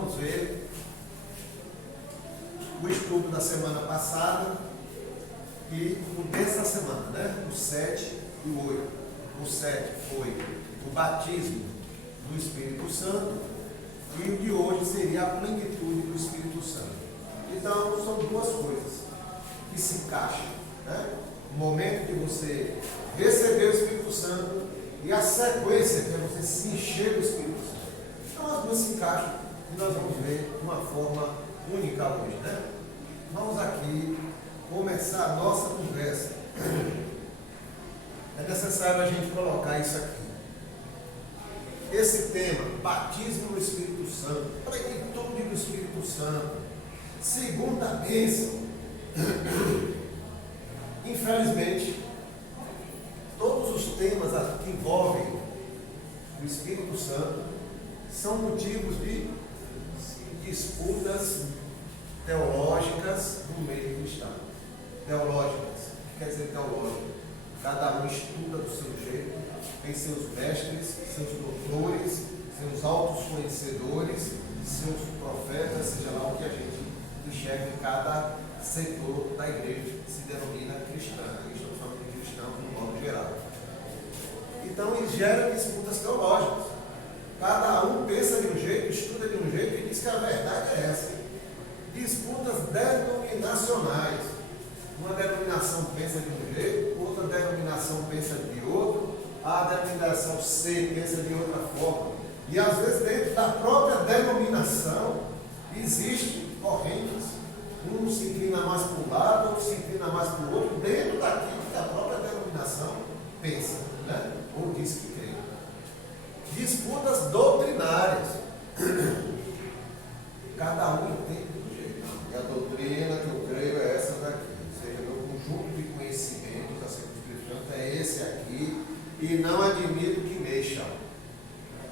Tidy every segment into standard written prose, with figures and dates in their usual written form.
vamos ver o estudo da semana passada e o dessa semana, né? O 7 e o 8. O 7 foi o batismo do Espírito Santo e o de hoje seria a plenitude do Espírito Santo. Então, são duas coisas que se encaixam, né? O momento que você recebeu o Espírito Santo e a sequência que é você se encher do Espírito Santo. Então, as duas se encaixam e nós vamos ver de uma forma única hoje, né? Vamos aqui começar a nossa conversa. É necessário a gente colocar isso aqui. Esse tema, batismo no Espírito Santo, plenitude do Espírito Santo, segunda bênção. Infelizmente, todos os temas que envolvem o Espírito Santo são motivos de disputas teológicas no meio cristão. Teológicas, o que quer dizer teológica? Cada um estuda do seu jeito, tem seus mestres, seus doutores, seus altos conhecedores, seus profetas, seja lá o que a gente enxerga em cada setor da igreja que se denomina cristã. Estamos falando de cristão no modo geral. Então, isso gera disputas teológicas. Cada um pensa de um jeito, estuda de um jeito e diz que a verdade é essa. Disputas denominacionais. Uma denominação pensa de um jeito, outra denominação pensa de outro, a denominação C pensa de outra forma. E às vezes dentro da própria denominação existem correntes. Um se inclina mais para um lado, outro se inclina mais para o outro, dentro daquilo que a própria denominação pensa, né? Ou diz que crê. Disputas doutrinárias. Cada um entende do jeito. E a doutrina que eu creio é essa daqui. Ou seja, meu conjunto de conhecimentos acerca do Espírito Santo é esse aqui, e não admito que mexam.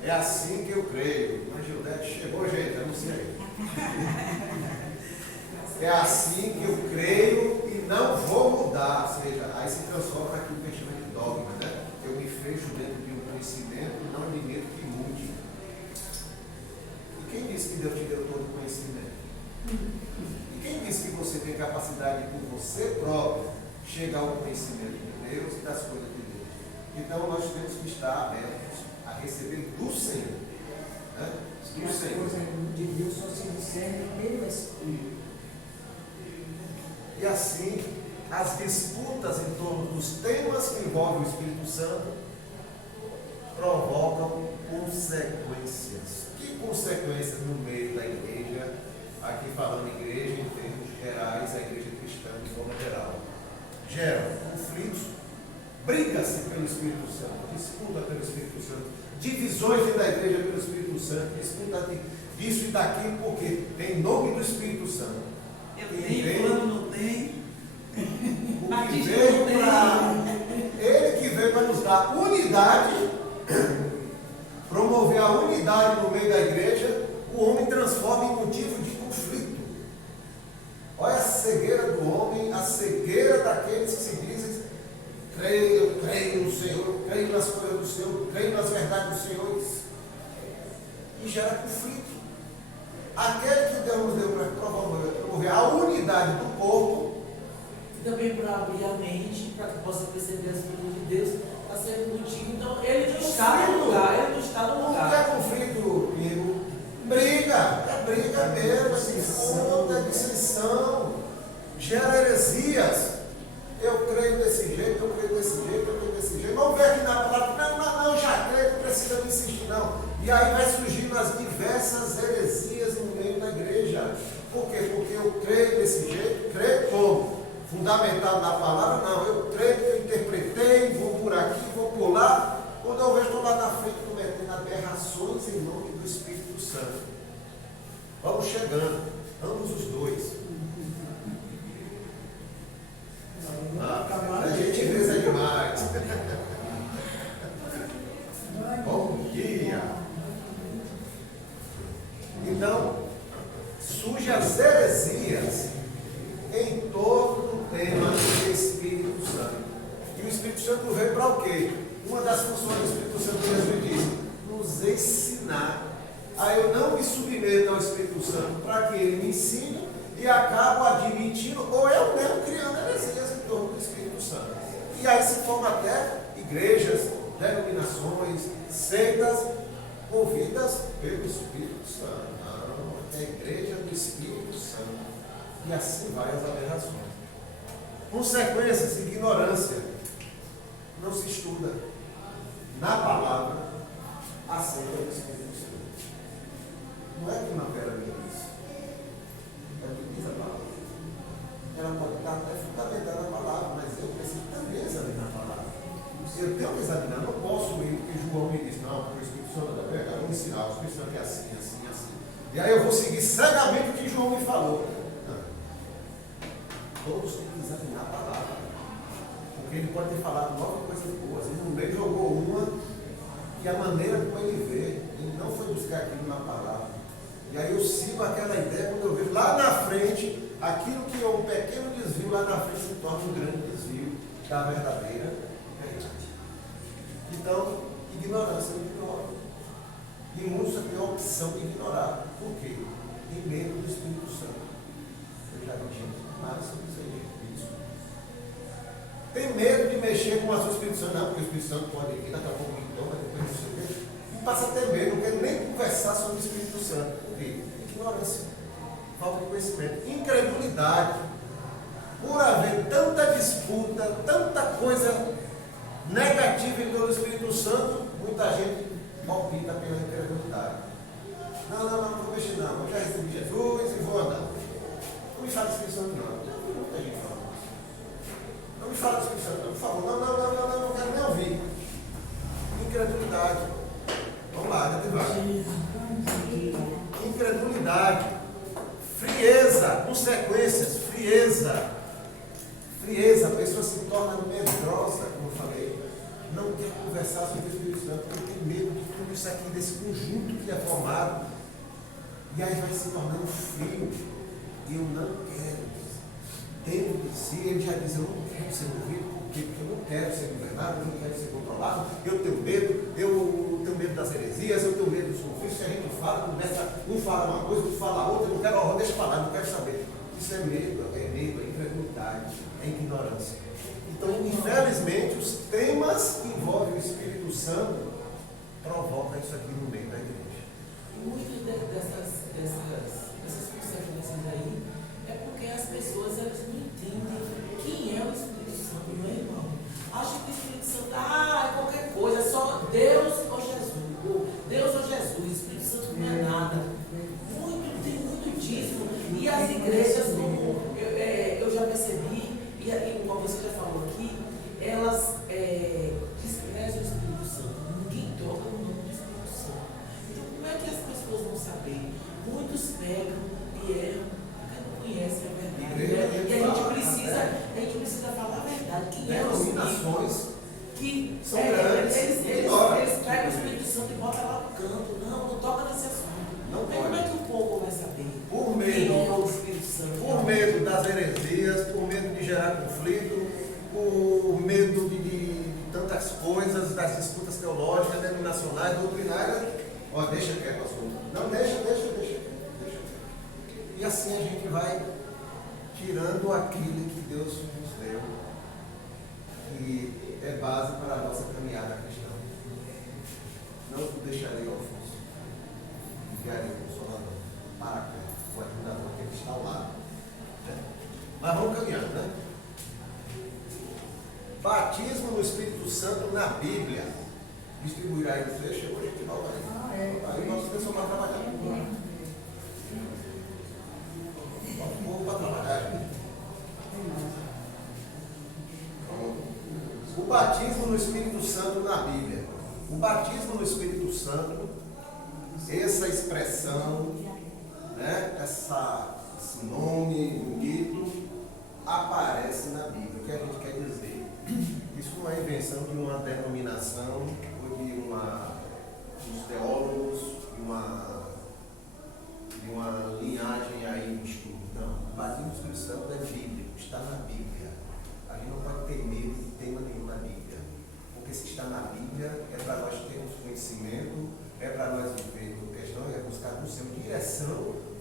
É assim que eu creio. Mas Gildete chegou, gente, anunciei. É assim que eu creio e não vou mudar. Ou seja, aí se transforma naquilo que a gente chama de dogma, né? Eu me fecho dentro de um conhecimento e não admito que mude. E quem disse que Deus te deu todo o conhecimento? E quem disse que você tem capacidade de, por você próprio, chegar ao conhecimento de Deus e das coisas de Deus? Então nós temos que estar abertos a receber do Senhor. Né? Do Senhor. As coisas de Deus só se discernem pelo Espírito. E assim, as disputas em torno dos temas que envolvem o Espírito Santo provocam consequências. Que consequências no meio da igreja? Aqui falando igreja em termos gerais, a igreja cristã de forma geral. Gera conflitos, briga-se pelo Espírito Santo, disputa pelo Espírito Santo, divisões dentro da igreja pelo Espírito Santo, disputa disso e daquilo, porque tem nome do Espírito Santo. Eu tenho, fulano não tem. O que veio para ele que veio para nos dar unidade, promover a unidade no meio da igreja, o homem transforma em motivo de conflito. Olha a cegueira do homem, a cegueira daqueles que se dizem: eu creio no Senhor, eu creio nas coisas do Senhor, eu creio nas verdades do Senhor. E gera conflito. Aquele que Deus nos deu para promover a unidade do corpo, E também para abrir a mente, para que possa perceber as coisas de Deus, está sendo motivo. Então, ele não está no lugar, ele não está no não lugar. quer conflito, amigo. Briga, é briga mesmo, disputa, dissensão, gera heresias. Eu creio desse jeito, eu creio desse jeito, eu creio desse jeito. Vamos ver aqui na palavra, não, já creio, não precisa me insistir, não. E aí vai surgindo as diversas heresias no meio da igreja. Por quê? Porque eu creio desse jeito, creio como? Fundamental na palavra, não. Eu creio que eu interpretei, vou por aqui, vou por lá. Quando eu vejo, estou lá na frente cometendo aberrações em nome do Espírito Santo. Vamos chegando, ambos os dois. A gentileza é demais. Bom dia. Então, surgem as heresias em torno do tema do Espírito Santo. E o Espírito Santo veio para o quê? Uma das funções do Espírito Santo, Jesus disse, nos ensinar. aí eu não me submeto ao Espírito Santo para que ele me ensine e acabo admitindo, ou eu mesmo criando heresias em torno do Espírito Santo. E aí se formam até igrejas, denominações, seitas movidas pelo Espírito Santo. Não, é a igreja do Espírito Santo. E assim vai as aberrações. Consequências, ignorância. Não se estuda na palavra acerca do Espírito Santo. Não é que uma fera me diz. É o que diz a palavra. Ela pode estar até fundamentada na palavra, mas eu preciso também examinar a palavra. Eu tenho que examinar, não posso ir, porque João me diz, não, porque o Espírito Santo é verdade, eu vou ensinar, o Espírito Santo é assim, assim, assim. E aí eu vou seguir cegamente o que João me falou. Não. Todos têm que examinar a palavra. Porque ele pode ter falado 9 coisas boas, ele no meio jogou uma, e a maneira como ele vê, ele não foi buscar aquilo na palavra. E aí eu sigo aquela ideia, quando eu vejo lá na frente, aquilo que é um pequeno desvio, lá na frente se torna um grande desvio da verdadeira verdade. Então, ignorância, eu ignoro. E muitos têm a opção de ignorar. Por quê? Tem medo do Espírito Santo. Eu já disse mais sobre isso aí. Tem medo de mexer com o seu Espírito Santo, não, porque o Espírito Santo pode ir, daqui a pouco ele toma, depois não sei o quê. E passa a ter medo, não quer nem conversar sobre o Espírito Santo. Por quê? Ignorância, falta de conhecimento, incredulidade. Por haver tanta disputa, tanta coisa negativa em torno do Espírito Santo, muita gente palpita pela incredulidade. Não vou mexer não, eu já recebi Jesus e vou andar. Não me fala do Espírito Santo não, muita gente fala. Não me fala do Espírito Santo, não, por favor. Não quero nem ouvir. Incredulidade. Vamos lá, devagar. Incredulidade. Frieza. Consequências. Frieza. A pessoa se torna medrosa, como eu falei. Não quer conversar sobre o Espírito Santo, porque tem medo de tudo isso aqui, desse conjunto que é formado. E aí vai se tornando frio. E eu não quero. Dentro de si, ele já diz, eu não quero ser movido, porque eu não quero ser governado, eu não quero ser controlado, eu tenho medo das heresias, eu tenho medo dos conflitos, que a gente fala, começa, um fala uma coisa, outro fala outra, eu não quero, deixa eu falar, eu não quero saber. Isso é medo, é incredulidade, é ignorância. Então, infelizmente, os temas que envolvem o Espírito Santo provocam isso aqui no meio da igreja. E muitas dessas consequências aí é porque as pessoas elas não entendem quem é o Espírito Santo, meu irmão. Acha que o Espírito Santo é qualquer coisa, é só Deus ou Jesus. Deus ou Jesus, o Espírito Santo não é nada. Tem muito disso. E as igrejas, como eu já percebi, e como você já falou aqui, elas desprezam o Espírito Santo. Ninguém toca no nome do Espírito Santo. Então, como é que as pessoas vão saber? Muitos pegam e erram porque não conhecem a verdade. E a gente precisa falar a verdade. Quem é o Espírito? Que são grandes. Eles pegam o Espírito Santo e botam lá no canto. Não toca nesse assunto. Não pode. Como é que o povo vai saber? Por medo. Quem é o Espírito Santo? Por medo das heresias, por medo de gerar conflito, por medo de tantas coisas, das disputas teológicas, denominacionais, doutrinárias. Ó, deixa quieto o assunto. Não, deixa. E assim a gente vai tirando aquilo que Deus nos deu, que é base para a nossa caminhada cristã. Não te deixarei órfãos, enviarei o Consolador, Paracleto, o ajudador que está ao lado. Mas vamos caminhando, né? Batismo no Espírito Santo na Bíblia. Distribuirá aí no trecho, hoje a gente volta aí. Aí nós temos que trabalhar com o povo. Bota o povo para trabalhar. O batismo no Espírito Santo na Bíblia. O batismo no Espírito Santo, essa expressão, né, esse nome bonito, aparece na Bíblia. O que a gente quer dizer? Isso não é invenção de uma denominação ou de dos teólogos, de uma linhagem aí de estudo. Não, o batismo do Espírito Santo é bíblico, está na Bíblia. A gente não pode ter medo de tema nenhum na Bíblia. Porque se está na Bíblia, é para nós termos conhecimento, é para nós vivermos questão e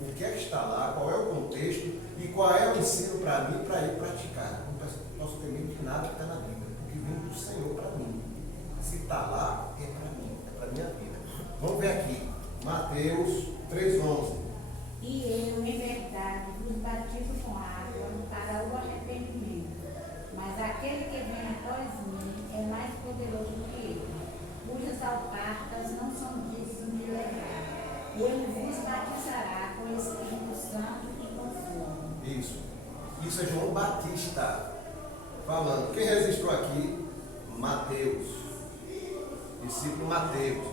o que é que está lá, qual é o contexto e qual é o ensino para mim para ir praticar. Não posso ter medo de nada que está na Bíblia, porque vem do Senhor para mim. Se está lá, é para mim, é para a minha vida. Vamos ver aqui, Mateus 3,11. E eu, em verdade, vos batizo com água para o arrependimento. Mas aquele que vem após mim é mais poderoso do que eu, cujas alparcas não são dignas de levar. Ele vos batizará com o Espírito Santo e com fogo. Isso é João Batista falando. Quem registrou aqui? Mateus. Discípulo Mateus.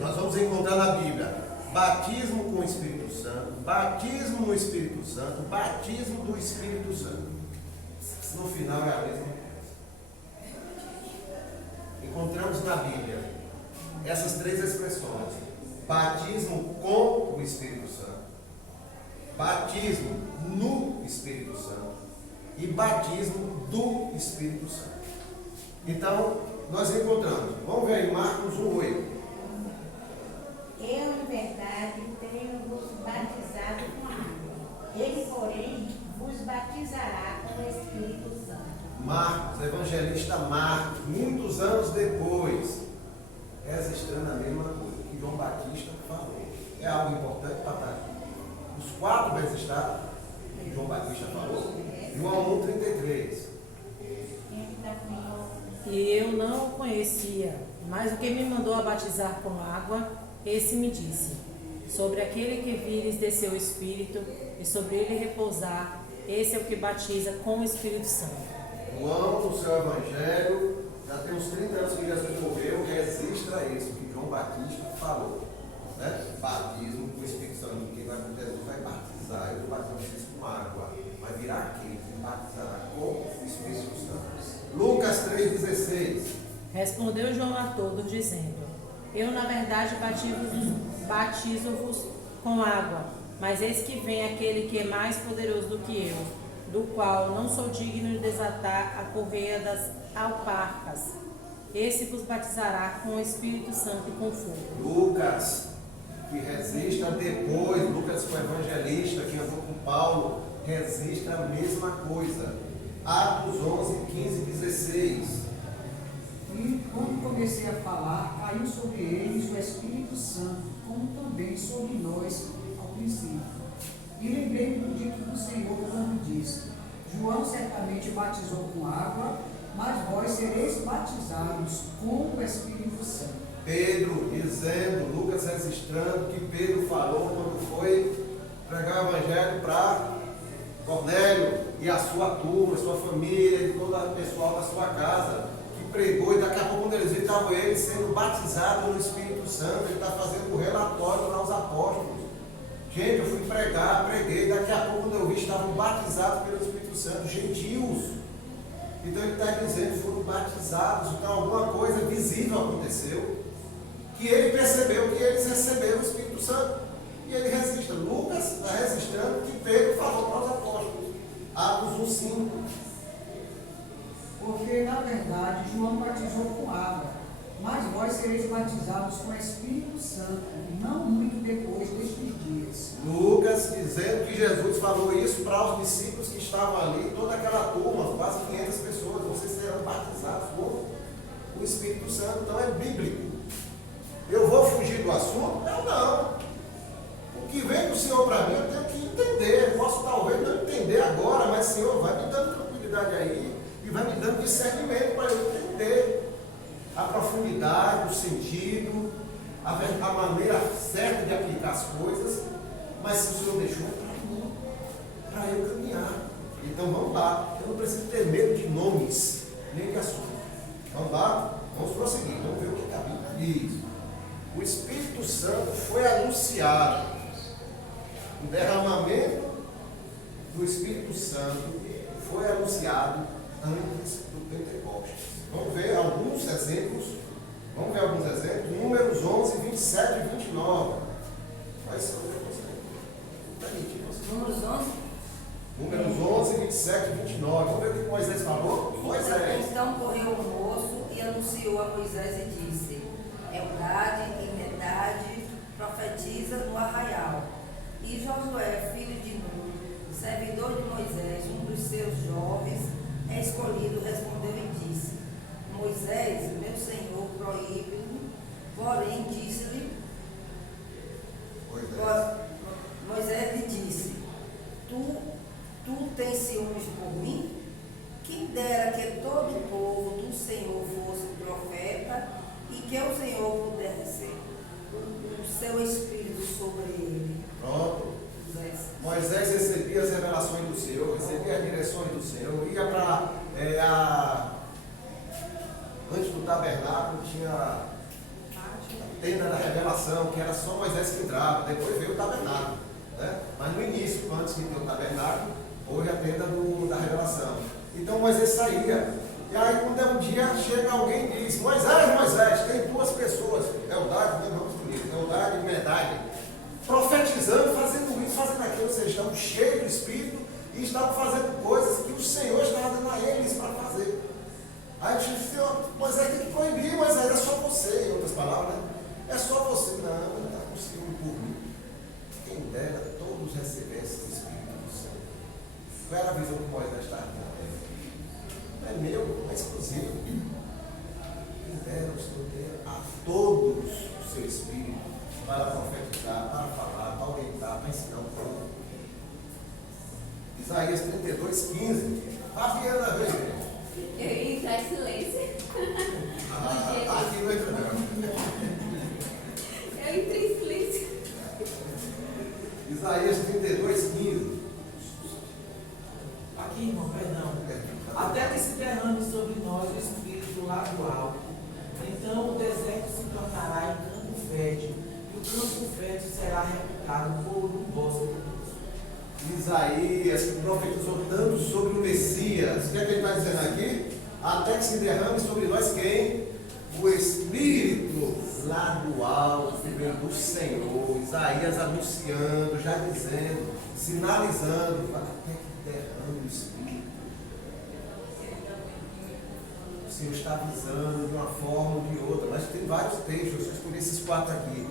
Nós vamos encontrar na Bíblia batismo com o Espírito Santo, batismo no Espírito Santo, batismo do Espírito Santo. No final é a mesma coisa. Encontramos na Bíblia essas três expressões: batismo com o Espírito Santo, batismo no Espírito Santo e batismo do Espírito Santo. Então, nós encontramos, vamos ver aí Marcos 1,8. Eu, em verdade, tenho-vos batizado com água. Ele, porém, vos batizará com o Espírito Santo. Marcos, evangelista Marcos, muitos anos depois, registrando a mesma coisa que João Batista falou. É algo importante para estar aqui. Os quatro registrados que João Batista falou. João 1,33. E eu não o conhecia, mas o que me mandou a batizar com água, esse me disse: sobre aquele que vires descer o Espírito, e sobre ele repousar, esse é o que batiza com o Espírito Santo. João, no seu evangelho, já tem uns 30 anos que Jesus morreu, registra isso que João Batista falou. Né? Batismo com o Espírito Santo, que Jesus vai batizar, eu vou batizar vocês com água, vai virar aquele que batizará com o Espírito Santo. Lucas 3,16. Respondeu João a todos, dizendo: eu, na verdade, batizo-vos com água, mas eis que vem aquele que é mais poderoso do que eu, do qual não sou digno de desatar a correia das alparcas. Esse vos batizará com o Espírito Santo e com fogo. Lucas, que registra depois, Lucas foi evangelista, que andou com Paulo, registra a mesma coisa. Atos 11, 15 e 16. E quando comecei a falar, caiu sobre eles o Espírito Santo, como também sobre nós ao princípio. E lembrei do dito do Senhor quando disse: João certamente batizou com água, mas vós sereis batizados com o Espírito Santo. Pedro dizendo, Lucas registrando que Pedro falou quando foi pregar o evangelho para Cornélio e a sua turma, a sua família, e todo o pessoal da sua casa, que pregou, e daqui a pouco quando eles viram, estavam eles sendo batizados no Espírito Santo. Ele está fazendo o relatório para os apóstolos. Gente, eu fui pregar, preguei, daqui a pouco quando eu vi, estavam batizados pelo Espírito Santo, gentios. Então ele está dizendo, foram batizados, então alguma coisa visível aconteceu, que ele percebeu que eles receberam o Espírito Santo. E ele registra, Lucas está registrando que Pedro falou para os apóstolos. Atos 1,5. Porque, na verdade, João batizou com água, mas vós sereis batizados com o Espírito Santo, não muito depois destes dias. Lucas dizendo que Jesus falou isso para os discípulos que estavam ali, toda aquela turma, quase 500 pessoas, vocês serão batizados com o Espírito Santo. Então é bíblico. Eu vou fugir do assunto? Não. O que vem do Senhor para mim, eu tenho que entender. Eu posso talvez não entender agora, mas o Senhor vai me dando tranquilidade aí e vai me dando discernimento para eu entender a profundidade, o sentido, a maneira certa de aplicar as coisas. Mas se o Senhor deixou, é para mim, para eu caminhar. Então vamos lá. Eu não preciso ter medo de nomes, nem de assunto. Vamos lá? Vamos prosseguir. Vamos ver o que está vindo. O Espírito Santo foi anunciado. O derramamento do Espírito Santo foi anunciado antes do Pentecostes. Vamos ver alguns exemplos. Números 11, 27 e 29. Quais são os Números 11. Números 11, 27 e 29. Vamos ver o que Moisés falou? Moisés. Então correu o moço e anunciou a Moisés e disse: Eldade e Medade profetiza no arraial. E Josué, filho de Nun, servidor de Moisés, um dos seus jovens escolhido, respondeu e disse: Moisés, meu senhor, proíbe-me. Porém, disse-lhe, Moisés lhe disse: Tu tens ciúmes por mim? Quem dera que todo o povo do Senhor fosse profeta e que o Senhor pudesse o seu espírito sobre ele. Pronto. Moisés recebia as revelações do Senhor, recebia as direções do Senhor, ia para antes do tabernáculo tinha a tenda da revelação, que era só Moisés que entrava, depois veio o tabernáculo, né? Mas no início, antes de ter o tabernáculo, houve a tenda da revelação. Então Moisés saía, e aí quando é um dia, chega alguém e diz: Moisés, tem duas pessoas, Eldade, meu nome escolhido, Eldade e Medade, profetizando, fazendo isso, fazendo aquilo. Ou seja, estavam cheios do Espírito e estavam fazendo coisas que o Senhor estava dando a eles para fazer. Aí eu disse: Moisés tem que proibir, Moisés, é só você, em outras palavras, né? É só você. Não está com ciúme por mim. Quem dera todos recebessem o Espírito do Senhor. Qual era a visão que Moisés estava tendo? Não é meu, é exclusivo. Quem dera o Senhor ter a todos o seu Espírito para profetizar, para falar, para orientar, para ensinar o povo. Isaías 32:15. Fabiana, veja. Eu ia entrar em silêncio. Aqui não entra não. Eu entrei em silêncio. Isaías 32:15. Aqui, irmão, perdão. Até que se derrame sobre nós o Espírito lá do alto. Então o deserto se tornará em campo fértil, e o campo fértil será reputado por um bosque. Isaías profetizou tanto sobre o Messias. O que é que ele está dizendo aqui? Até que se derrame sobre nós quem? O Espírito lá do alto, que vem do Senhor. Isaías anunciando, já dizendo, sinalizando, até que derrame o Espírito. O Senhor está avisando de uma forma ou de outra, mas tem vários textos, eu escolhi esses 4 aqui.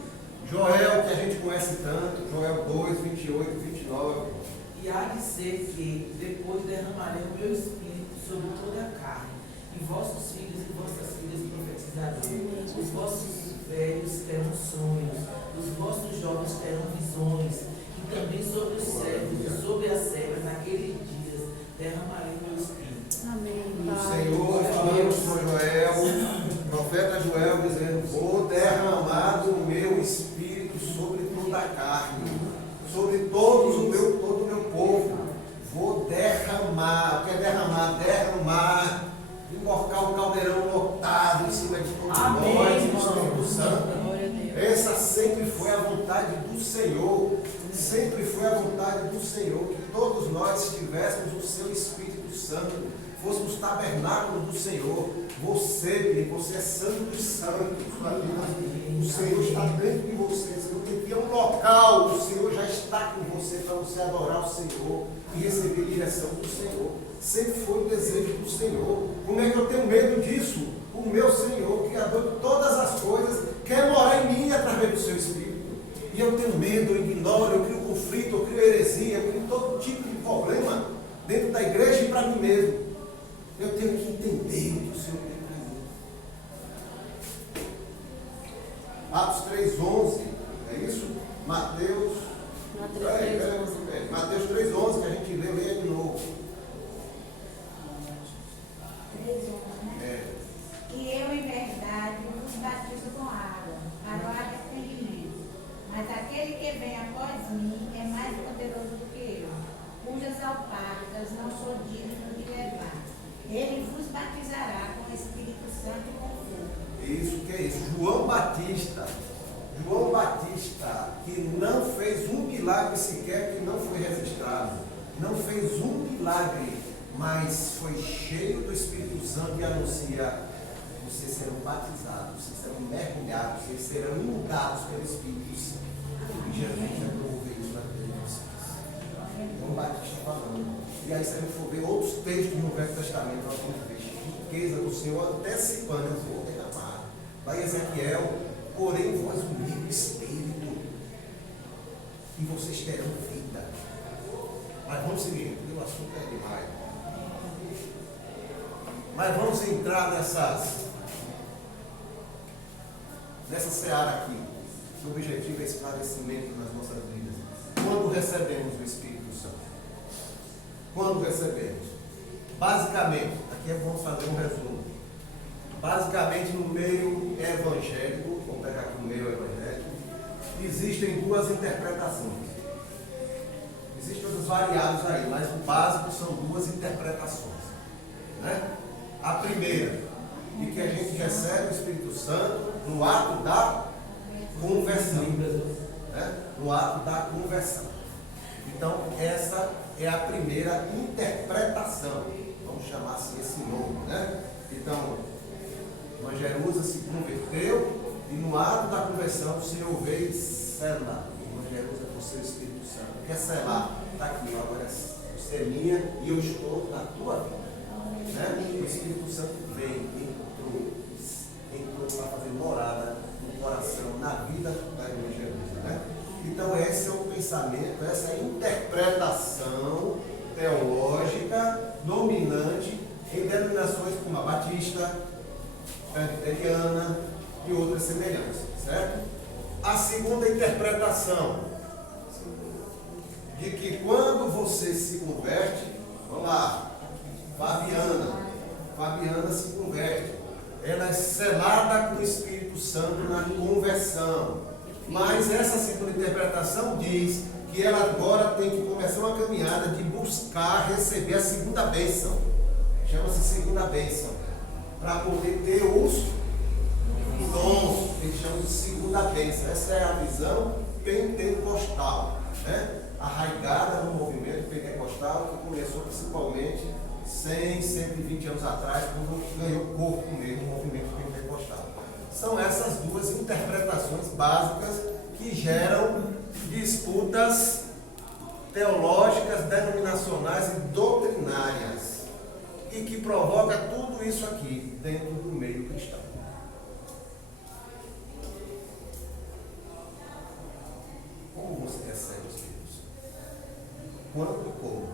Joel, que a gente conhece tanto, Joel 2, 28, 29. E há de ser que depois derramarei o meu Espírito sobre toda a carne, e vossos filhos e vossas filhas profetizarão. Os vossos velhos terão sonhos, os vossos jovens terão visões, e também sobre os servos e sobre as servas naqueles dias derramarei o meu Espírito. Amém. O Senhor falando com Joel, o profeta Joel, dizendo: vou derramar do meu Espírito sobre toda a carne, sobre todo o meu povo. Vou derramar. O que é derramar? Derramar, emborcar um caldeirão lotado em cima de todos nós, o Espírito Santo. Essa sempre foi a vontade do Senhor. Sempre foi a vontade do Senhor que todos nós tivéssemos o seu Espírito Santo, fôssemos tabernáculo do Senhor. Você é santo dos santos. O Senhor está dentro de você. Você não tem que ir a um local. O Senhor já está com você para você adorar o Senhor e receber direção do Senhor. Sempre foi o desejo do Senhor. Como é que eu tenho medo disso? O meu Senhor, Criador de todas as coisas, quer morar em mim através do seu Espírito. E eu tenho medo, eu ignoro, eu crio conflito, eu crio heresia, eu crio todo tipo de problema dentro da igreja e para mim mesmo. Eu tenho que entender o que o Senhor tem para mim. Atos 3:11, é isso? Mateus 3:11, que a gente lê de novo. 3:11. E eu, em verdade, vos batizo com água, para o arrependimento. Mas aquele que vem após mim é mais poderoso do que eu, cujas alpargas não sou digno de levar. Ele vos batizará com o Espírito Santo e com fogo. Isso, que é isso? João Batista, que não fez um milagre sequer, que não foi registrado, não fez um milagre, mas foi cheio do Espírito Santo e anuncia: vocês serão batizados, vocês serão mergulhados, vocês serão inundados pelo Espírito Santo. E Jesus já promoveu isso na vida de vocês. João Batista falando. E aí, se a gente for ver outros textos no Velho Testamento, nós vamos ver a riqueza do Senhor antecipando: eu vou derramar. Lá em Ezequiel: porém vós o meu Espírito, e e vocês terão vida. Mas vamos seguir, porque o assunto é demais. Mas vamos entrar nessa seara aqui. O objetivo é esclarecimento nas nossas vidas. Quando recebemos o Espírito Santo? Quando recebemos? Basicamente, aqui vamos fazer um resumo. Basicamente, no meio evangélico, vou pegar aqui o meio evangélico, existem duas interpretações. Existem outros variados aí, mas o básico são duas interpretações. Né? A primeira, de que a gente recebe o Espírito Santo no ato da conversão. Né? No ato da conversão. Então, essa é a primeira interpretação. Vamos chamar assim esse nome. Né? Então, Irmã Jerusa se converteu e no ato da conversão o Senhor veio selar. Irmã Jerusa com o seu Espírito Santo. Quer selar? Está aqui, agora você é minha e eu estou na tua vida. Né? O Espírito Santo veio, entrou para fazer morada no coração, na vida da Irmã Jerusa. Né? Então esse é o pensamento, essa é a interpretação teológica dominante em denominações como a Batista, Presbiteriana e outras semelhantes, certo? A segunda interpretação, de que quando você se converte, vamos lá, Fabiana se converte, ela é selada com o Espírito Santo na conversão, mas essa segunda interpretação diz que ela agora tem que começar uma caminhada de buscar receber a segunda bênção, chama-se segunda bênção, para poder ter os dons, eles chamam de segunda bênção. Essa é a visão pentecostal, né? Arraigada no movimento pentecostal, que começou principalmente 100, 120 anos atrás, quando ganhou corpo mesmo no movimento pentecostal. São essas duas interpretações básicas que geram disputas teológicas, denominacionais e doutrinárias, e que provoca tudo isso aqui dentro do meio cristão. Como você recebe o Espírito Santo? Quando e como?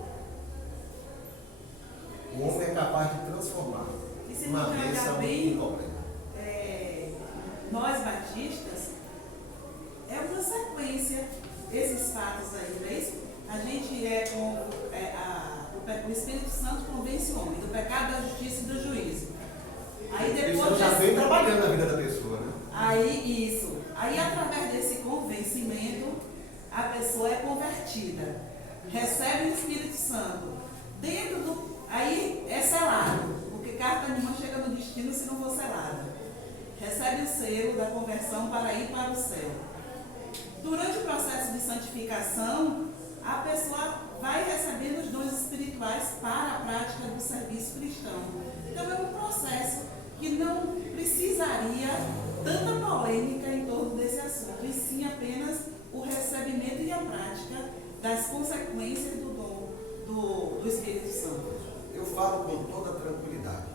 O homem é capaz de transformar E se uma não jogar bênção bem, em problema. Nós batistas, é uma sequência, esses fatos aí, não é isso? A gente o Espírito Santo convence o homem do pecado, da justiça e do juízo. Aí depois já vem trabalhando na vida da pessoa, né? Aí através desse convencimento, a pessoa é convertida, recebe o Espírito Santo. Aí é selado, porque carta nenhuma chega no destino se não for selada. Recebe o selo da conversão para ir para o céu. Durante o processo de santificação, a pessoa vai recebendo os dons espirituais para a prática do serviço cristão. Então é um processo que não precisaria tanta polêmica em torno desse assunto, e sim apenas o recebimento e a prática das consequências do dom do Espírito Santo. Eu falo com toda tranquilidade.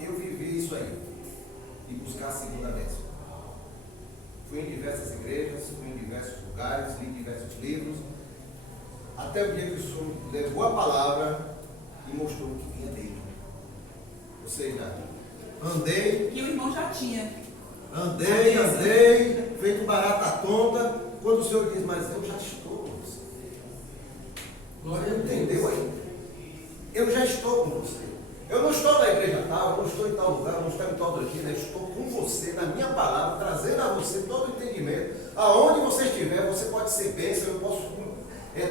Eu vivi isso aí, de buscar a segunda bênção. Fui em diversas igrejas, fui em diversos lugares, li diversos livros, até o dia que o Senhor levou a palavra e mostrou o que vinha dele. Ou seja, andei. Que o irmão já tinha. Andei, feito barata tonta, quando o Senhor diz, mas eu já estou com você. Glória a Deus. Entendeu aí? Eu já estou com você. Eu não estou na igreja tal, eu não estou em tal lugar, eu não estou em tal doutrina, eu estou com você, na minha palavra, trazendo a você todo o entendimento. Aonde você estiver, você pode ser bênção, eu posso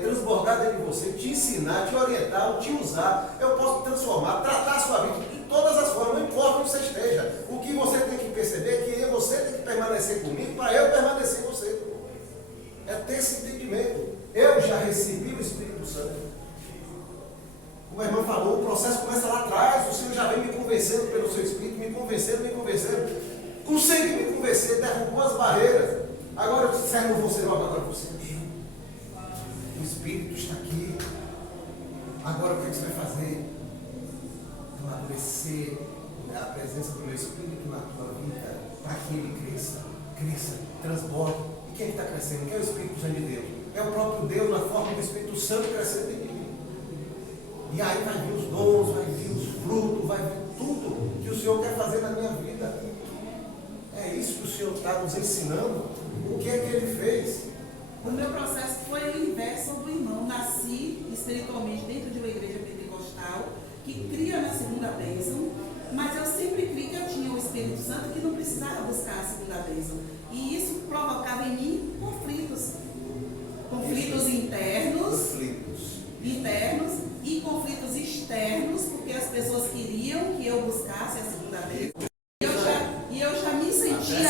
transbordar dentro de você, te ensinar, te orientar, te usar, eu posso transformar, tratar a sua vida de todas as formas, não importa onde você esteja. O que você tem que perceber é que você tem que permanecer comigo para eu permanecer com você. É ter esse entendimento. Eu já recebi o Espírito Santo. Como a irmã falou, o processo começa lá atrás, o Senhor já vem me convencendo pelo seu Espírito, me convencendo. Consegui me convencer, derrubou as barreiras. Agora eu servo você logo para você. O Espírito está aqui. Agora o que você vai fazer? Amadurecer a presença do meu Espírito na tua vida, para que ele cresça, transborde. E quem está crescendo? Quem é o Espírito Santo de Deus? É o próprio Deus na forma do Espírito Santo crescendo em mim. E aí vai vir os dons, vai vir os frutos, vai vir tudo que o Senhor quer fazer na minha vida. É isso que o Senhor está nos ensinando. O que é que Ele fez? O meu processo foi o inverso do irmão. Nasci espiritualmente dentro de uma igreja pentecostal que cria na segunda bênção, mas eu sempre criei que eu tinha o Espírito Santo que não precisava buscar a segunda bênção. E isso provocava em mim conflitos. Conflitos internos e conflitos externos, porque as pessoas queriam que eu buscasse a segunda bênção. E eu já me sentia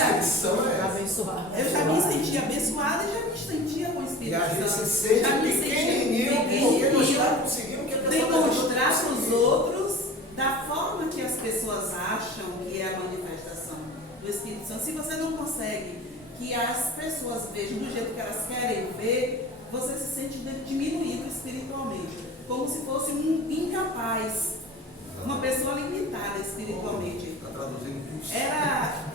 Abençoado. Eu já me sentia abençoada e já me sentia com o E Espírito a gente Santo. se sente Já me pequenininho porque não está conseguindo o que a pessoa demonstrar para os outros da forma que as pessoas acham que é a manifestação do Espírito Santo. Se você não consegue que as pessoas vejam do jeito que elas querem ver, você se sente diminuído espiritualmente, como se fosse um incapaz, uma pessoa limitada espiritualmente. Está traduzindo tudo.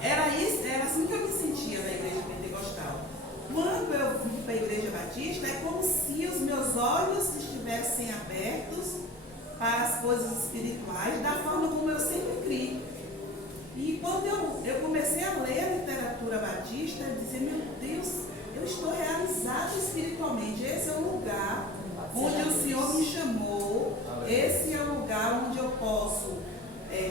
Era assim que eu me sentia na igreja pentecostal. Quando eu vim para a igreja batista, é como se os meus olhos estivessem abertos para as coisas espirituais, da forma como eu sempre criei. E quando eu comecei a ler a literatura batista, eu dizia, meu Deus, eu estou realizado espiritualmente. Esse é o lugar onde o Senhor me chamou. Esse é o lugar onde eu posso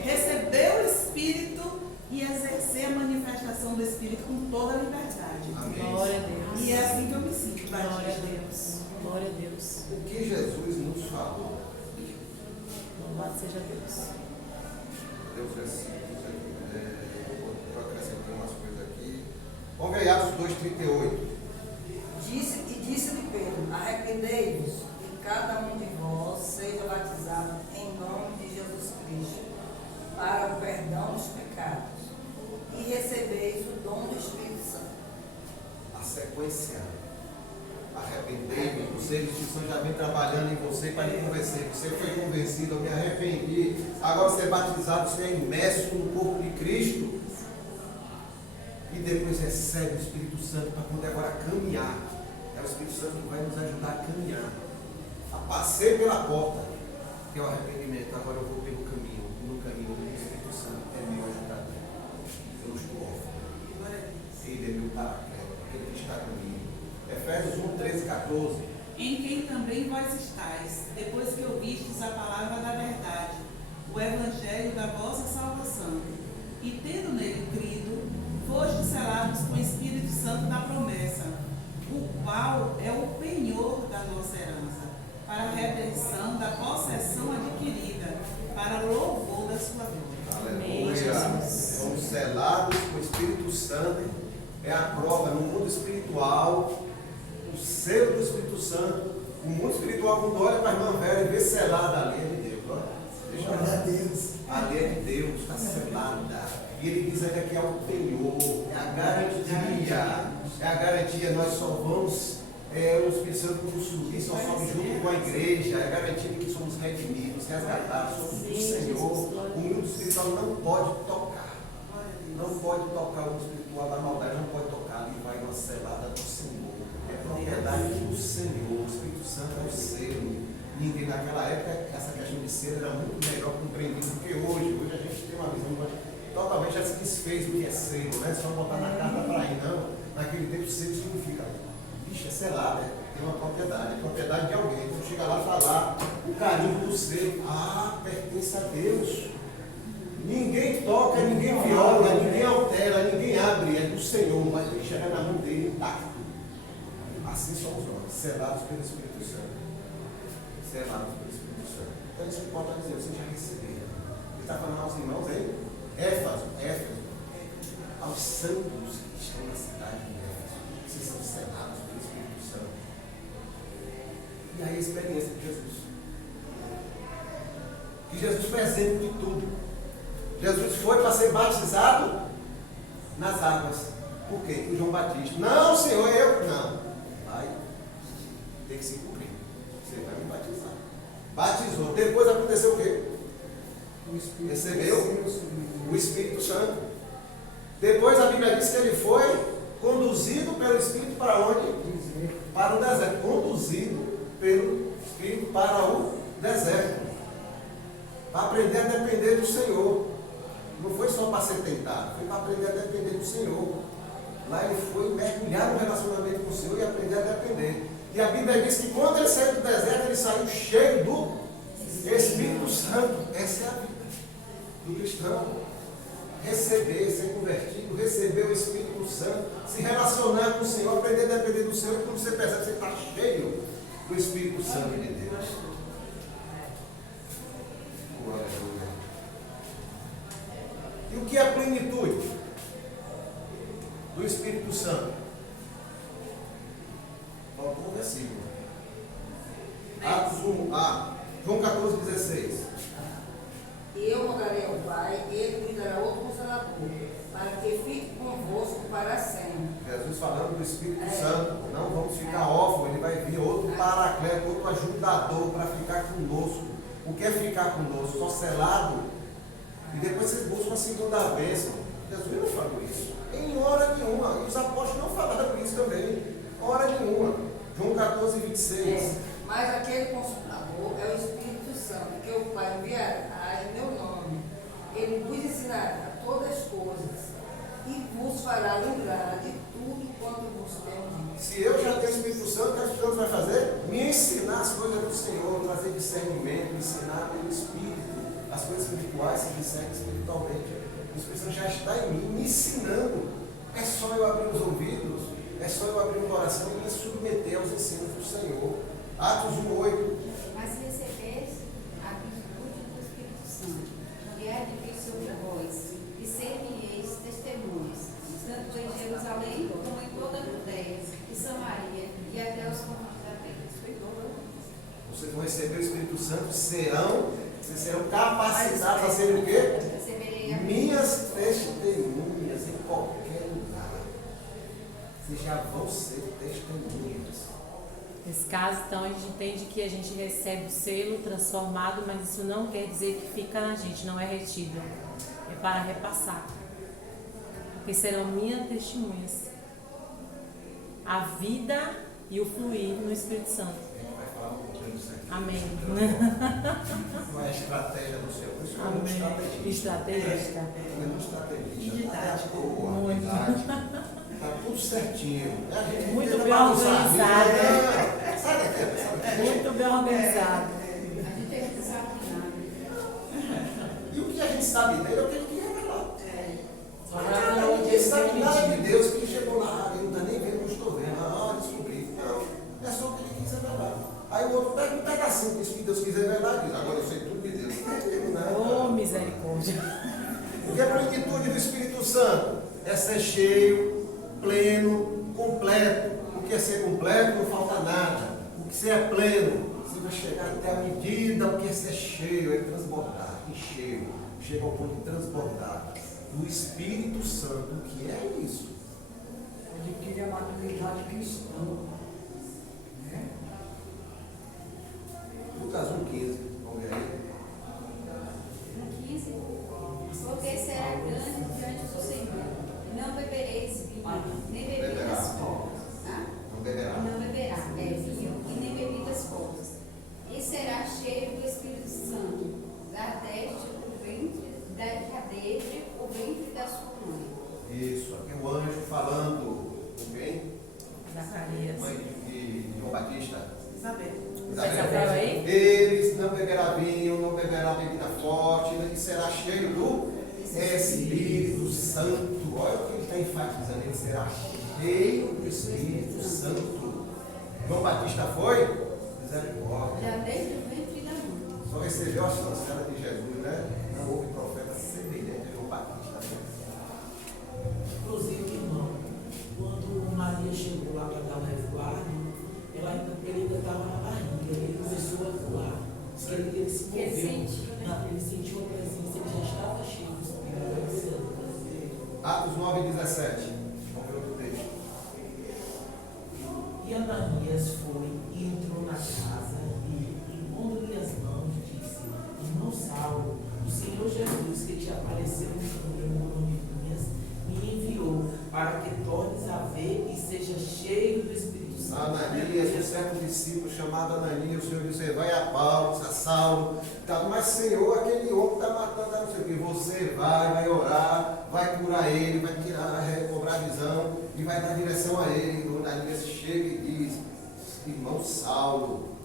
receber o Espírito e exercer a manifestação do Espírito com toda a liberdade. Amém. Glória a Deus. E é assim que eu me sinto, Glória a batista. Deus. Glória a Deus. O que Jesus nos falou? Louvado seja Deus. Deus versículos aqui. Vou acrescentar umas coisas aqui. Vamos ver Atos 2,38. Disse-lhe Pedro, arrependei-vos e cada um de vós seja batizado em nome de Jesus Cristo para o perdão dos pecados e recebeis o dom do Espírito Santo. A sequência. Arrependei-me. O Espírito Santo já vem trabalhando em você para lhe convencer. Você foi convencido, eu me arrependi. Agora você é batizado, você é imerso no corpo de Cristo. E depois recebe o Espírito Santo para poder agora caminhar. É o Espírito Santo que vai nos ajudar a caminhar. Passei pela porta, que é o arrependimento. Agora eu vou pelo caminho. No caminho do Espírito Santo é meu ajudador. Eu estou órfão. Ele é meu paracleto, aquele que está comigo. Efésios 1, 13, 14. Em quem também vós estáis, depois que ouvistes a palavra da verdade, o evangelho da vossa salvação, e tendo nele crido, fostes selados com o Espírito Santo da promessa, o qual é o penhor da nossa herança, para a redenção da possessão adquirida, para louvor da sua glória. Aleluia. Somos selados com o Espírito Santo. É a prova no mundo espiritual, o selo do Espírito Santo. O mundo espiritual, quando olha para a irmã velha e vê selada, ali é de Deus. Glória a Deus. Ali é de Deus, está selada. E ele diz aqui que é o penhor, é a garantia. É a garantia, nós só vamos, o Espírito Santo nos subir, só somos junto com a igreja, é a garantia de que somos redimidos, resgatados, somos do Senhor. O mundo espiritual não pode tocar. Não pode tocar o mundo espiritual da maldade, não pode tocar, ali vai uma selada do Senhor. É propriedade do Senhor, o Espírito Santo é o selo. Ninguém naquela época, essa questão de selo era muito melhor compreendida do que hoje. Hoje a gente tem uma visão totalmente, já se desfez o que é selo, não é só botar na carta para ir, não. Naquele tempo selo significa, bicho, é selado, tem uma propriedade, é propriedade de alguém. Então chega lá e fala, o carimbo do selo, pertence a Deus. Ninguém toca, ninguém viola, ninguém altera, ninguém abre, é do Senhor, mas tem que chegar na mão dele intacto. Assim somos nós, selados pelo Espírito Santo. Selados pelo Espírito Santo. Então isso que pode dizer, você já recebeu. Ele está falando aos irmãos aí, Éfeso, aos santos que estão na cidade de Éfeso, vocês são selados pelo Espírito Santo. E aí a experiência de Jesus. Que Jesus foi exemplo de tudo. Jesus foi para ser batizado nas águas. Por quê? O João Batista. Não, Senhor, eu. Não. Vai. Tem que se cumprir. Você vai me batizar. Batizou. Depois aconteceu o quê? Recebeu o Espírito Santo. Depois a Bíblia diz que ele foi conduzido pelo Espírito para onde? para o deserto, conduzido pelo Espírito para o deserto, para aprender a depender do Senhor. Não foi só para ser tentado, foi para aprender a depender do Senhor. Lá ele foi mergulhar no relacionamento com o Senhor e aprender a depender. E a Bíblia diz que quando ele saiu do deserto, ele saiu cheio do Espírito Santo. Essa é a vida do cristão. Receber, ser convertido, receber o Espírito Santo, se relacionar com o Senhor, aprender a depender do Senhor, e quando você percebe que você está cheio do Espírito Santo de Deus. Aleluia. E o que é a plenitude do Espírito Santo? Faltou um versículo. Atos 1, João 14,16. E eu rogarei ao Pai, e ele me dará outro Consolador, para que fique convosco para sempre. Jesus falando do Espírito Santo, não vamos ficar órfãos, ele vai vir outro paracleto, outro ajudador para ficar conosco. O que é ficar conosco? Só selado. E depois vocês buscam a segunda bênção. Jesus não falou isso. Em hora nenhuma. E os apóstolos não falaram isso também. Hora nenhuma. João 14,26. Mas aquele Consolador é o Espírito Santo, que o Pai enviará em meu nome. Ele vos ensinará todas as coisas e vos fará lembrar de tudo quanto vos tenho dito. Se eu já tenho o Espírito Santo, o que Deus vai fazer? Me ensinar as coisas do Senhor, trazer discernimento, me ensinar pelo Espírito, as coisas espirituais se discernem espiritualmente. O Espírito Santo já está em mim, me ensinando. É só eu abrir os ouvidos, é só eu abrir o coração e me submeter aos ensinos do Senhor. Atos 1:8. Mas recebeis a virtude do Espírito Santo, que é de vir sobre vós, e ser-me-eis testemunhas, tanto em Jerusalém como em toda a Judeia e Samaria, e até os confins da terra. Vocês vão receber o Espírito Santo, vocês serão capacitados a serem o quê? Receberei a Minhas testemunhas em qualquer lugar. Vocês já vão ser testemunhas. Nesse caso, então, a gente entende que a gente recebe o selo transformado, mas isso não quer dizer que fica na gente, não é retido. É para repassar. Porque serão minhas testemunhas. A vida e o fluir no Espírito Santo. A gente vai falar um pouquinho disso aqui. Amém. Qual é a estratégia do Senhor? Isso é um Amém. estrategista. Estrategista. É um estrategista. E didático. Boa, didático. Tá tudo certinho. A gente Muito tenta bem bagunçar a vida. organizado. Sabe o que é? Muito bem organizado. A gente tem que saber. E o que a gente sabe dele é o que ele quer revelar. Só Ninguém sabe nada de Deus, que ele chegou lá, ele não está nem vendo, não estou vendo. Descobri. Não, é só o que ele quis revelar. Aí o outro pega um pedacinho disso que Deus quis revelar e diz, agora eu sei tudo de Deus. Oh, misericórdia. O que é a plenitude do Espírito Santo? É ser cheio, pleno, completo. O que é ser completo não falta nada. O que ser é pleno, você vai chegar até a medida. O que é ser cheio é transbordar, encher. Chega ao ponto de transbordar do Espírito Santo. O que é isso? Adquirir a maturidade cristã. Né? Lucas 1,15. Vamos ver aí. No 15, porque será grande diante do Senhor. Não bebereis vinho, nem bebidas fortes. Não beberá. Não beberá vinho e nem bebidas fortes. E será cheio do Espírito Santo, da teste o ventre, da desde o ventre da sua mãe. Isso, aqui o anjo falando com quem? Zacarias. Mãe de João Batista. Isabel. Isabel aí? Eles não beberá vinho, não beberá bebida forte, ele será cheio do Espírito Santo. Olha o que ele está enfatizando, ele será cheio do Espírito Santo. João Batista foi? Misericórdia. Já desde o ventre da mãe. Só recebeu a chancela de Jesus, né? Não houve profeta semelhante a João Batista. Inclusive, irmão, quando Maria chegou lá para dar o resguardo, ele ainda estava na barriga, ele começou a voar. Ele se moveu, ele sentiu a presença, ele já estava cheio do Espírito Santo. Atos 9:17. Vamos ver outro texto. E Ananias foi e entrou na casa e, impondo-lhe as mãos, disse: Irmão Saulo, o Senhor Jesus, que te apareceu no caminho por onde vinhas, me enviou para que tornes a ver e seja cheio do Espírito Santo. chamado Ananias, o Senhor disse, vai a Paulo, a Saulo, tá, mas Senhor, aquele homem está matando, não sei o que, você vai orar, vai curar ele, vai tirar, recobrar a visão e vai dar direção a ele. O Ananias chega e diz, irmão Saulo,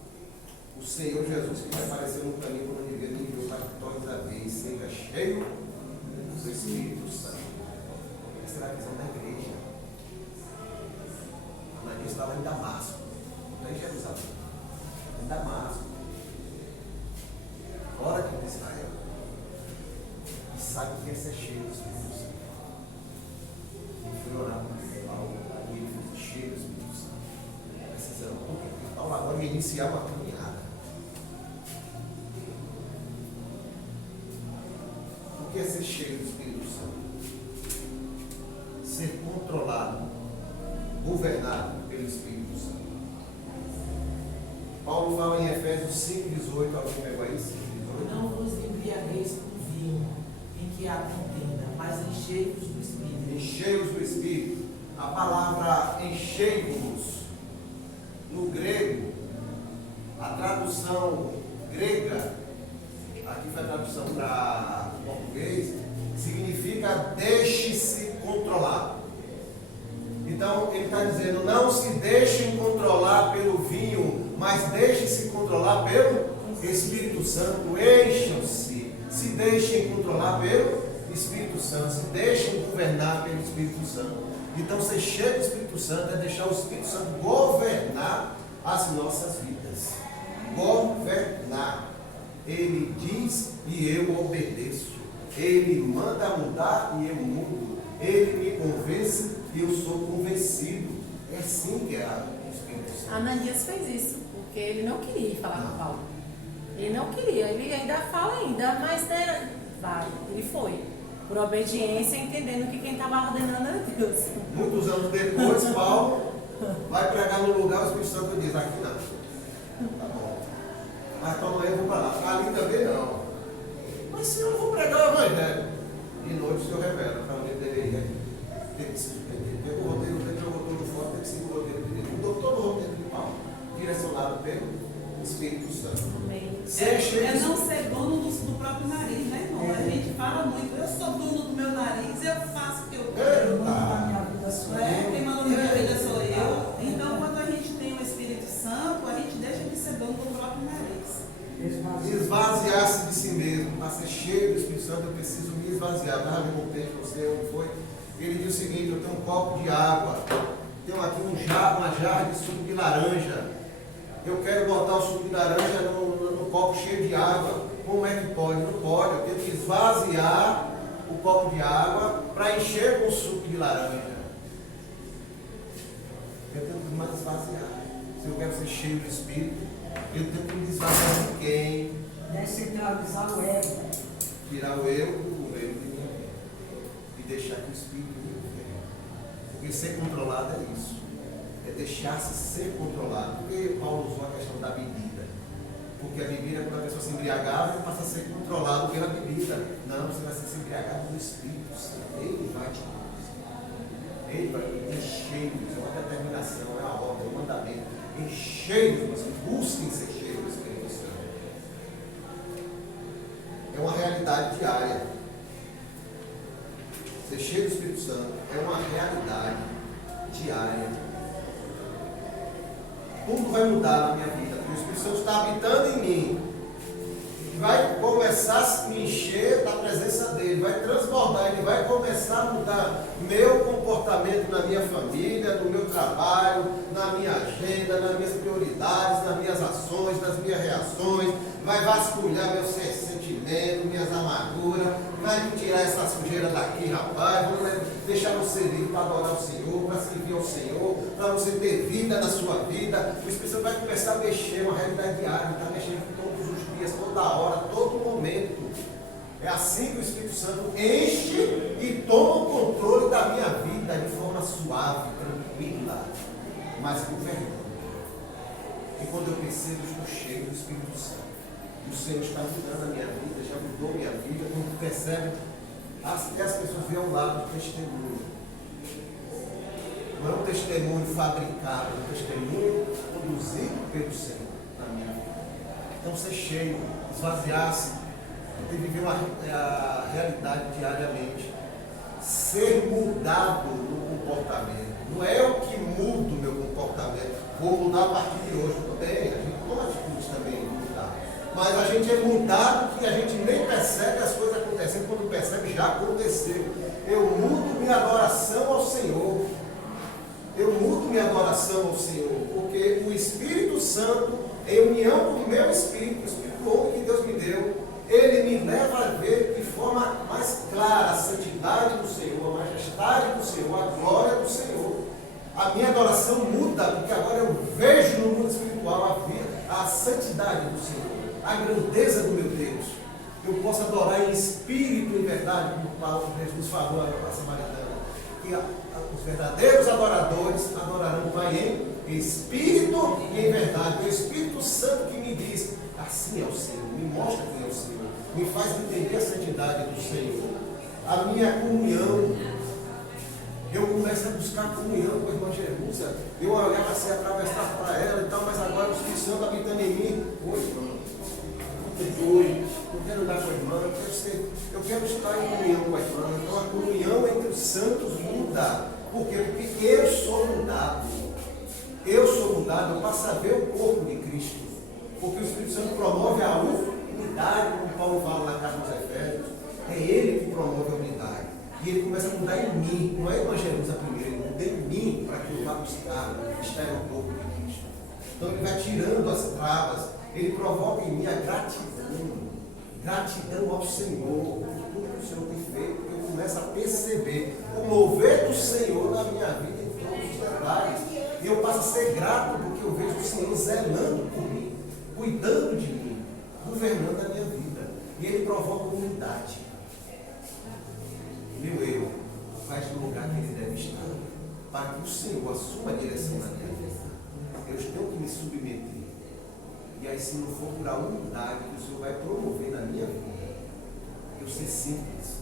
o Senhor Jesus que vai aparecer no caminho quando ele me enviou para que tornes a vez, seja cheio do Espírito Santo. Essa era a visão da igreja. Ananias estava em Damasco, não em Jerusalém, em Damasco, fora de Israel, e sabe que ia ser cheio do Espírito Santo. E fui orar com Paulo, e ele foi cheio do Espírito Santo. Precisamos, porque Paulo agora ia iniciar uma caminhada. O que é ser cheio do Espírito Santo? Ser controlado, governado pelo Espírito Santo. Paulo fala em Efésios 5,18, alguém pegou aí? 5,18. Não vos embriagueis com vinho, em que há contenda, mas enchei-vos do Espírito. Enchei-vos do Espírito. A palavra enchei-vos, no grego, a tradução grega, aqui foi a tradução para português, significa deixe-se controlar. Então ele está dizendo, não se deixem controlar pelo vinho, mas deixem-se controlar pelo Espírito Santo. Encham-se, se deixem controlar pelo Espírito Santo, se deixem governar pelo Espírito Santo. Então ser cheio do Espírito Santo é deixar o Espírito Santo governar as nossas vidas. Governar. Ele diz e eu obedeço. Ele manda mudar e eu mudo. Ele me convence e eu sou convencido. É assim que é o Espírito Santo. Ananias fez isso, porque ele não queria falar com Paulo. Ele não queria, ele ainda fala ainda, mas né, vai, ele foi. Por obediência, entendendo que quem estava ordenando era Deus. Muitos anos depois, Paulo vai pregar no lugar, o Espírito Santo diz, aqui não. Tá bom. Mas amanhã eu vou para lá. Ali também não. Mas se eu não vou pregar o Evangelho, de noite o Senhor revela para onde ele deveria ir. Tem que se entender. Pegou o roteiro dele, jogou tudo fora, tem que seguir o roteiro dele. Mudou todo o roteiro de Paulo, direcionado pelo Espírito Santo. Amém. É não ser dono do próprio nariz, né, irmão? A gente fala muito, eu sou dono do meu nariz, eu faço o que eu quero. Quem manda na minha vida sou eu. Então, quando a gente tem o Espírito Santo, a gente deixa de ser dono do próprio nariz. Esvaziar-se de si mesmo. Para ser cheio do Espírito Santo, eu preciso me esvaziar. Estava vendo um texto, você onde foi? Ele diz o seguinte: eu tenho um copo de água, tenho aqui uma jarra de suco de laranja. Eu quero botar o suco de laranja no copo cheio de água. Como é que pode? Não pode. Eu tenho que esvaziar o copo de água para encher com o suco de laranja. Eu tenho que me esvaziar. Se eu quero ser cheio do Espírito, eu tenho que me esvaziar de quem? Descentralizar o ego. Tirar o eu do governo de mim e deixar que o Espírito me governe. Porque ser controlado é isso. É deixar-se ser controlado. Por que Paulo usou a questão da bebida? Porque a bebida, quando a pessoa se embriagava, ele passa a ser controlado pela bebida. Não, você vai ser embriagado do Espírito Santo. Ele vai te conduzir. Ele vai encher-vos. É uma determinação, é uma ordem, é um mandamento. Encher-vos. Busquem ser cheios do Espírito Santo. É uma realidade diária. Ser cheio do Espírito Santo é uma realidade diária. Tudo vai mudar na minha vida, porque o Espírito Santo está habitando em mim. Vai começar a me encher da presença dele, vai transbordar, ele vai começar a mudar meu comportamento na minha família, no meu trabalho, na minha agenda, nas minhas prioridades, nas minhas ações, nas minhas reações, vai vasculhar meus sentimentos, minhas amarguras, vai me tirar essa sujeira daqui, rapaz, vai deixar você livre para adorar o Senhor, para servir ao Senhor, para você ter vida na sua vida. O Espírito Santo vai começar a mexer, uma realidade diária, está mexendo todos os dias, toda hora, todo momento. É assim que o Espírito Santo enche e toma o controle da minha vida de forma suave, tranquila, mas governando. E quando eu percebo, eu estou cheio do Espírito Santo. E o Senhor está mudando a minha vida, já mudou a minha vida. Quando percebe, até as pessoas veem ao lado do testemunho. Não é um testemunho fabricado, é um testemunho conduzido pelo Senhor. Não ser cheio, esvaziar-se, de viver a realidade diariamente. Ser mudado no comportamento. Não é eu que mudo o meu comportamento. Vou mudar a partir de hoje. Tudo bem, a gente toma atitudes também de mudar. Mas a gente é mudado que a gente nem percebe as coisas acontecendo. Quando percebe, já aconteceu. Eu mudo minha adoração ao Senhor. Eu mudo minha adoração ao Senhor. Porque o Espírito Santo, em união com o meu Espírito, o Espírito novo que Deus me deu, ele me leva a ver de forma mais clara a santidade do Senhor, a majestade do Senhor, a glória do Senhor. A minha adoração muda, porque agora eu vejo no mundo espiritual a santidade do Senhor, a grandeza do meu Deus. Eu posso adorar em espírito e em verdade, como Paulo Jesus falou à samaritana, que os verdadeiros adoradores adorarão Pai em espírito e em verdade. O Espírito Santo que me diz, assim é o Senhor, me mostra quem é o Senhor, me faz entender a santidade do Senhor. A minha comunhão, eu começo a buscar comunhão com a irmã Jerusa. Eu olhava assim, atravessar para ela e tal, mas agora o Espírito Santo habitando em mim. Oi, irmã, eu quero andar com a irmã, eu quero estar em comunhão com a irmã. Então a comunhão entre os santos muda. Por quê? Porque eu sou mudado. Eu sou mudado, eu passo a ver o corpo de Cristo. Porque o Espírito Santo promove a unidade, como Paulo fala na carta dos Efésios. É ele que promove a unidade. E ele começa a mudar em mim. Não é evangelizar primeiro, ele muda em mim para que eu vá buscar estar no corpo de Cristo. Então ele vai tirando as travas, ele provoca em mim a gratidão. Gratidão ao Senhor por tudo que o Senhor tem feito. Eu começo a perceber o mover do Senhor na minha vida em todos os detalhes. E eu passo a ser grato porque eu vejo o Senhor zelando por mim, cuidando de mim, governando a minha vida. E ele provoca unidade. Meu eu faz no lugar que ele deve estar, para que o Senhor assuma a direção da minha vida. Eu tenho que me submeter. E aí, se não for por a unidade que o Senhor vai promover na minha vida, eu ser simples,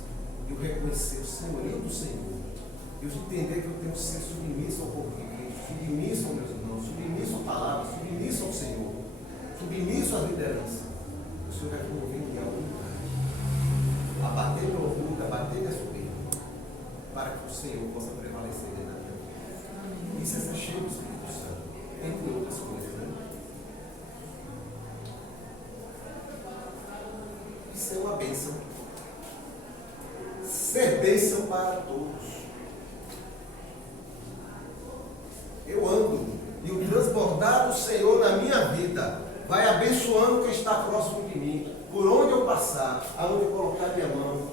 eu reconhecer o senhorio do Senhor, eu entender que eu tenho que ser submisso ao corpo de Cristo, submisso aos meus irmãos, submisso à palavra, submisso ao Senhor, submisso à liderança. O Senhor vai promover em mim a unidade, abater meu orgulho, abater minha soberba, para que o Senhor possa prevalecer na minha vida. Isso é ser cheio do Espírito Santo, entre outras coisas, né? Isso é uma bênção. Ser bênção para todos. Eu ando e o transbordar do Senhor na minha vida vai abençoando quem está próximo de mim. Por onde eu passar, aonde eu colocar minha mão,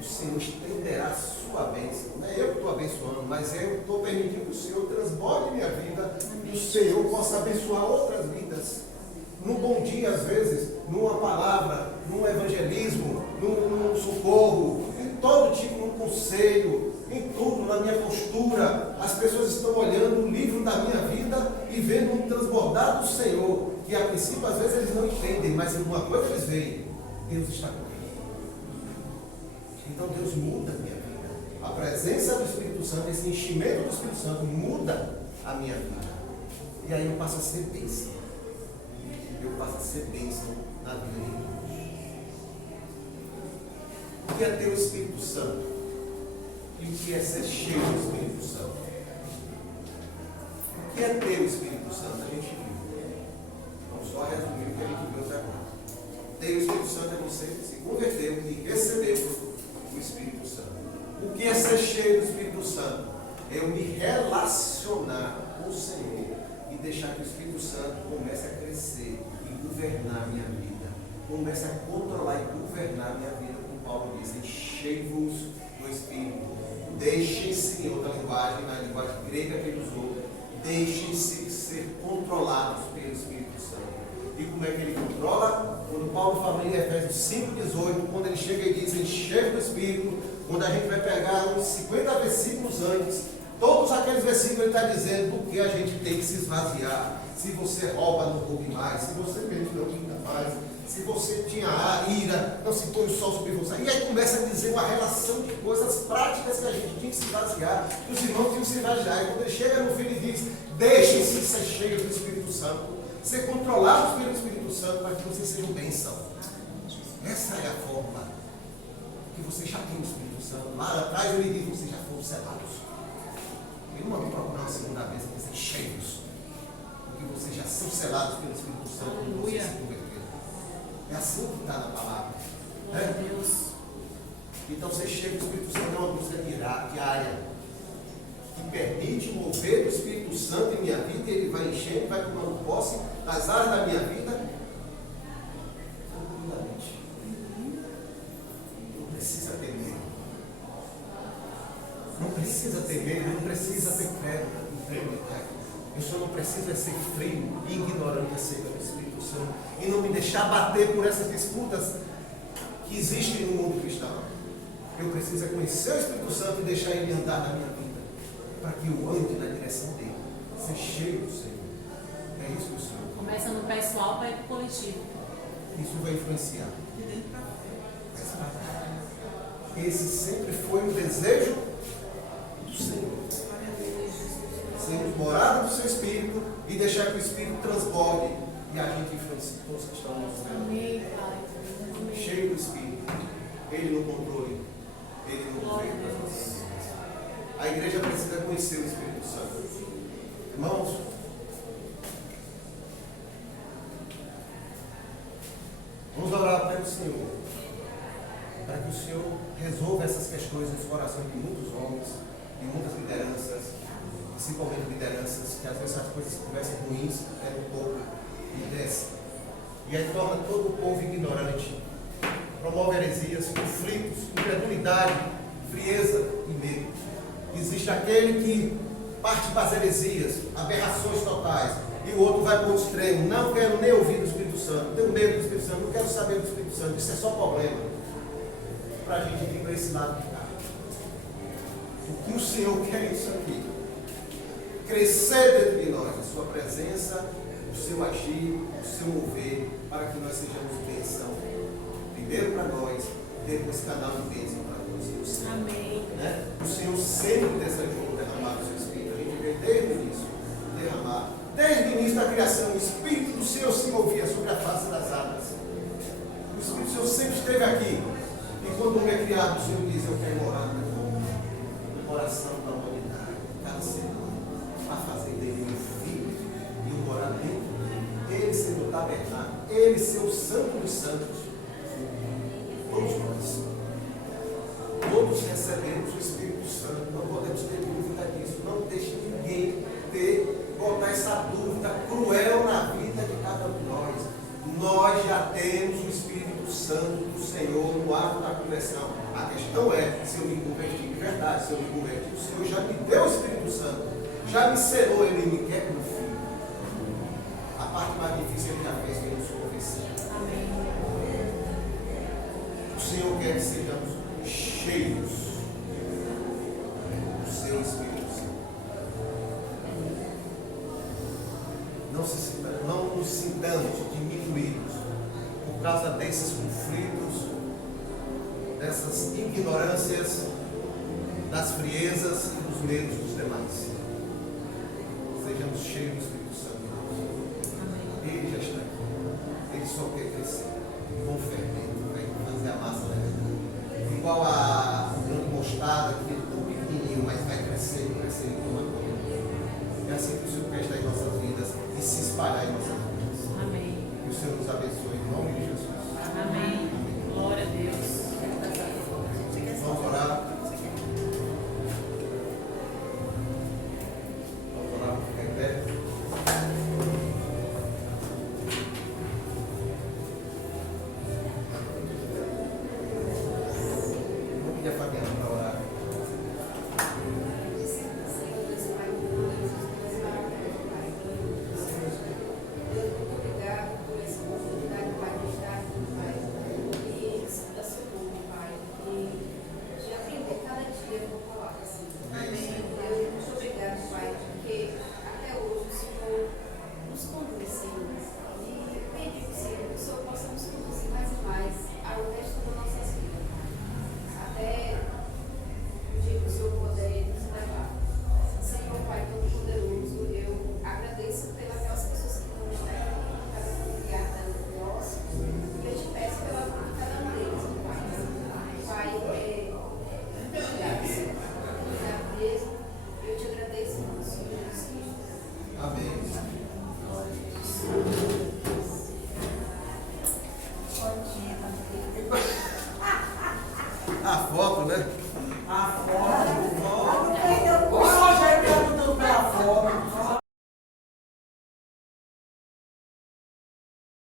o Senhor estenderá a sua bênção. Não é eu que estou abençoando, mas eu estou permitindo que o Senhor transborde minha vida e o Senhor possa abençoar outras vidas. Num bom dia, às vezes, numa palavra, num evangelismo, num socorro, em todo tipo, num conselho, em tudo, na minha postura. As pessoas estão olhando o livro da minha vida e vendo um transbordar do Senhor, que a princípio, às vezes, eles não entendem, mas alguma coisa eles veem. Deus está comigo. Então, Deus muda a minha vida. A presença do Espírito Santo, esse enchimento do Espírito Santo muda a minha vida. E aí eu passo a ser bênção. Eu passo a ser bênção na vida de Deus. O que é ter o Espírito Santo? E o que é ser cheio do Espírito Santo? O que é ter o Espírito Santo? A gente viu. Vamos só resumir o que a gente viu até agora. Ter o Espírito Santo é você se converter e receber o Espírito Santo. O que é ser cheio do Espírito Santo? É eu me relacionar com o Senhor e deixar que o Espírito Santo comece a crescer e governar a minha vida. Comece a controlar e governar a minha vida, como Paulo diz, enchei-vos do Espírito. Deixem-se, em outra linguagem, na linguagem grega que ele usou, deixem-se ser controlados pelo Espírito Santo. E como é que ele controla? Quando Paulo fala em Efésios 5,18, quando ele chega e diz encher do Espírito, quando a gente vai pegar uns 50 versículos antes, todos aqueles versículos ele está dizendo do que a gente tem que se esvaziar. Se você rouba, não roube mais. Se você mente, não minta mais. Se você tinha ira, não se põe o sol sobre você. E aí começa a dizer uma relação de coisas práticas que a gente tinha que se esvaziar, que os irmãos tinham que se esvaziar. E quando ele chega no fim e diz, deixem-se ser cheios do Espírito Santo, ser controlados pelo Espírito Espírito Santo para que você seja bênção. Essa é a forma que você já tem o Espírito Santo. Lá atrás ele diz: vocês já foram selados. Ele não vai procurar uma segunda vez para ser cheios, porque vocês já são selados pelo Espírito Santo quando vocês se converteram. É assim que está na palavra. Glória a Deus. Então ser cheio do Espírito Santo é uma busca diária, que permite o mover do Espírito Santo em minha vida, e ele vai enchendo, vai tomando posse das áreas da minha vida tranquilamente. Não precisa ter medo. Não precisa ter medo, não precisa ter credo. Eu só não preciso ser frio e ignorante acerca do Espírito Santo e não me deixar bater por essas disputas que existem no mundo cristão. Eu preciso conhecer o Espírito Santo e deixar ele andar na minha vida, para que eu ande na direção dele, ser cheio do Senhor. É isso que o Senhor. Começa no pessoal para ir para o coletivo. Isso vai influenciar. De dentro para fora. Esse sempre foi o desejo do Senhor. Sermos morada do seu Espírito e deixar que o Espírito transborde e a gente influencie todos que estão nos vendo. Amém, Pai. Cheio do Espírito, ele no controle, ele no governo das nossas vidas. A igreja precisa conhecer o Espírito Santo. Irmãos, vamos orar pelo Senhor, para que o Senhor resolva essas questões nos corações de muitos homens, de muitas lideranças, principalmente lideranças, que às vezes as coisas começam ruins, pega um pouco e desce. E aí torna todo o povo ignorante, promove heresias, conflitos, incredulidade, frieza e medo. Existe aquele que parte para as heresias, aberrações totais, e o outro vai para o extremo: não quero nem ouvir do Espírito Santo, tenho medo do Espírito Santo, não quero saber do Espírito Santo, isso é só problema. Para a gente vir para esse lado de cá. O que o Senhor quer é isso aqui: crescer dentro de nós, a sua presença, o seu agir, o seu mover, para que nós sejamos bênção. Primeiro para nós, depois canal de bênção para todos. Amém. Né? O Senhor sempre desejou derramar o seu Espírito. A gente vê desde o início derramar. Desde o início da criação, o Espírito do Senhor se movia sobre a face das águas. O Espírito do Senhor sempre esteve aqui. E quando o homem é criado, o Senhor diz: eu quero morar no coração da humanidade, cada ser humano, para fazer dele meu filho e eu morar dentro. Ele ser o tabernáculo, ele ser o santo dos santos. Todos nós. Todos recebemos o Espírito Santo. Não podemos ter dúvida disso. Não deixe ninguém botar essa dúvida cruel na vida de cada um de nós. Nós já temos o Espírito Santo do Senhor no ato da conversão. A questão é se eu me converti de verdade. Se eu me converti, o Senhor já me deu o Espírito Santo. Já me selou, ele me quer como filho. A parte mais difícil ele já fez, que ele nos convenceu. Amém. O Senhor quer que sejamos cheios do seu Espírito Santo. Não nos sintamos diminuídos por causa desses conflitos, dessas ignorâncias, das friezas e dos medos dos demais. Sejamos cheios do Espírito Santo. Ele já está aqui. Ele só quer crescer com fé. Vai fazer a massa, né? Igual a grande mostarda, que é tão pequenininho, mas vai crescer e tomar conta. É assim que o Senhor quer estar em nossas vidas e se espalhar em nossas vidas. Amém. Que o Senhor nos abençoe em nome de Jesus. Amém. Glória a Deus. Vamos orar. Vamos orar, ficar em pé. a foto, né?